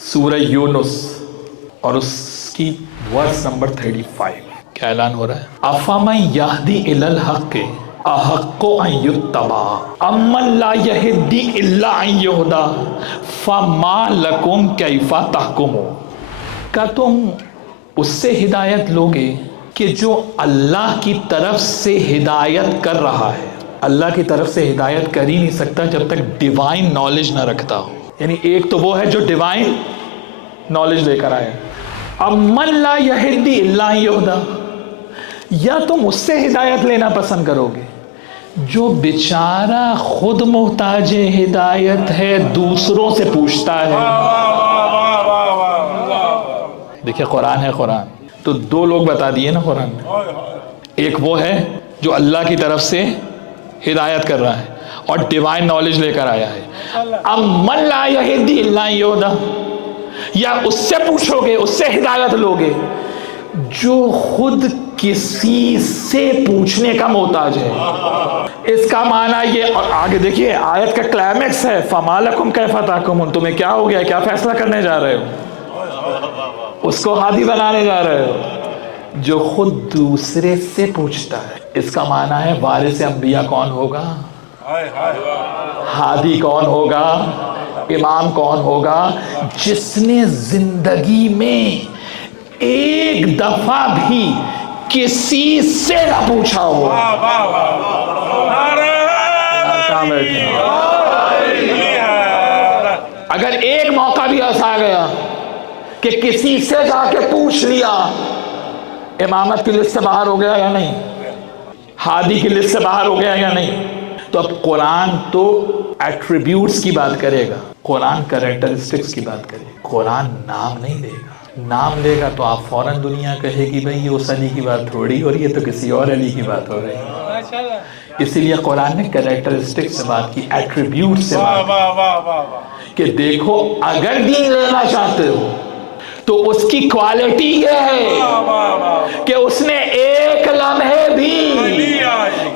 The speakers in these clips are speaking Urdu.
سورہ یونس اور اس کی ورس نمبر 35 کیا اعلان ہو رہا ہے؟ افمن یہدی الی الحق احق ان یتبع امن لا یہدی الا ان یہدی فما لکم کیف تحکمون۔ کیا تم اس سے ہدایت لوگے کہ جو اللہ کی طرف سے ہدایت کر رہا ہے؟ اللہ کی طرف سے ہدایت کر ہی نہیں سکتا جب تک ڈیوائن نالج نہ رکھتا ہو۔ یعنی ایک تو وہ ہے جو ڈیوائن نالج لے کر آئے، امن لا یہدی الا ان یہدی، یا تم اس سے ہدایت لینا پسند کرو گے جو بیچارہ خود محتاج ہدایت ہے، دوسروں سے پوچھتا ہے۔ دیکھیں قرآن ہے، قرآن تو دو لوگ بتا دیے نا قرآن میں، ایک وہ ہے جو اللہ کی طرف سے ہدایت کر رہا ہے اور ڈیوائن نالج لے کر آیا ہے، امن لا یہدی الا ان یہدی، یا اس سے پوچھو گے، اس سے ہدایت لوگے جو خود کسی سے پوچھنے کا محتاج ہے۔ اس کا معنی یہ، اور آگے دیکھیے آیت کا کلائمیکس ہے، فما لکم کیف تحکمون، تمہیں کیا ہو گیا، کیا فیصلہ کرنے جا رہے ہو؟ اس کو ہادی بنانے جا رہے ہو جو خود دوسرے سے پوچھتا ہے۔ اس کا معنی ہے وارث انبیاء کون ہوگا، ہادی کون ہوگا، امام کون ہوگا؟ جس نے زندگی میں ایک دفعہ بھی کسی سے نہ پوچھا ہو۔ اگر ایک موقع بھی ایسا آ گیا کہ کسی سے جا کے پوچھ لیا، امامت کی لسٹ سے باہر ہو گیا یا نہیں، ہادی کی لسٹ سے باہر ہو گیا یا نہیں؟ تو اب قرآن تو ایٹریبیوٹس کی بات کرے گا، قرآن کریکٹرسٹکس کی بات کرے گا، قرآن نام نہیں لے گا۔ نام لے گا تو آپ فوراً دنیا کہے گی بھئی یہ اس علی کی بات تھوڑی ہو رہی ہے، تو کسی اور علی کی بات ہو رہی ہے۔ اسی لیے قرآن نے کریکٹرسٹکس سے بات کی، ایٹریبیوٹ سے بات کی کہ دیکھو اگر دین لینا چاہتے ہو تو اس کی کوالٹی یہ ہے کہ اس نے ایک لمحے بھی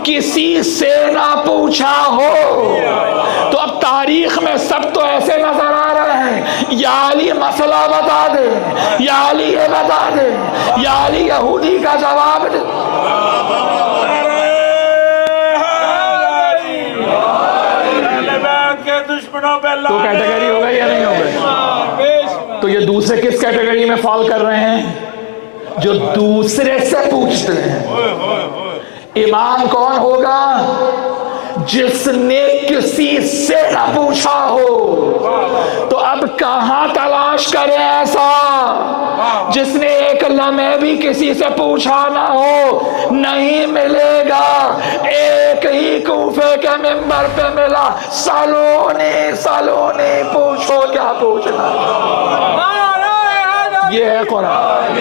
کسی سے نہ پوچھا ہو۔ تو اب تاریخ میں سب تو ایسے نظر آ رہے ہیں، یا علی مسئلہ بتا دے، یا علی یہ بتا دے، یا علی یہودی کا جواب دے۔ تو کیٹیگری ہوگا یا نہیں ہوگا؟ تو یہ دوسرے کس کیٹیگری میں فال کر رہے ہیں؟ جو دوسرے سے پوچھتے ہیں۔ امام کون ہوگا؟ جس نے کسی سے نہ پوچھا ہو۔ تو اب کہاں تلاش کریں ایسا جس نے ایک لمحے بھی کسی سے پوچھا نہ ہو؟ نہیں ملے گا۔ ایک ہی کوفے کے ممبر پہ ملا، سالوں نے پوچھو کیا پوچھنا۔ یہ ہے قرآن۔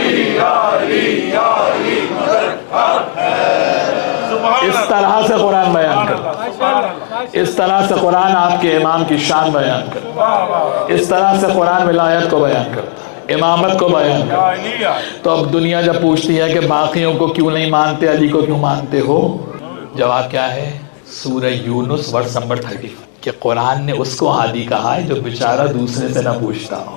اس طرح سے قرآن بیان کرتا، اس طرح سے قرآن آپ کے امام کی شان بیان کرتا، اس طرح سے قرآن ولایت کو بیان کرتا، امامت کو بیان کرتا۔ تو اب دنیا جب پوچھتی ہے کہ باقیوں کو کیوں نہیں مانتے، علی کو کیوں مانتے ہو، جواب کیا ہے؟ سورہ یونس ورس نمبر 35 کہ قرآن نے اس کو ہادی کہا ہے جو بیچارہ دوسرے سے نہ پوچھتا ہو۔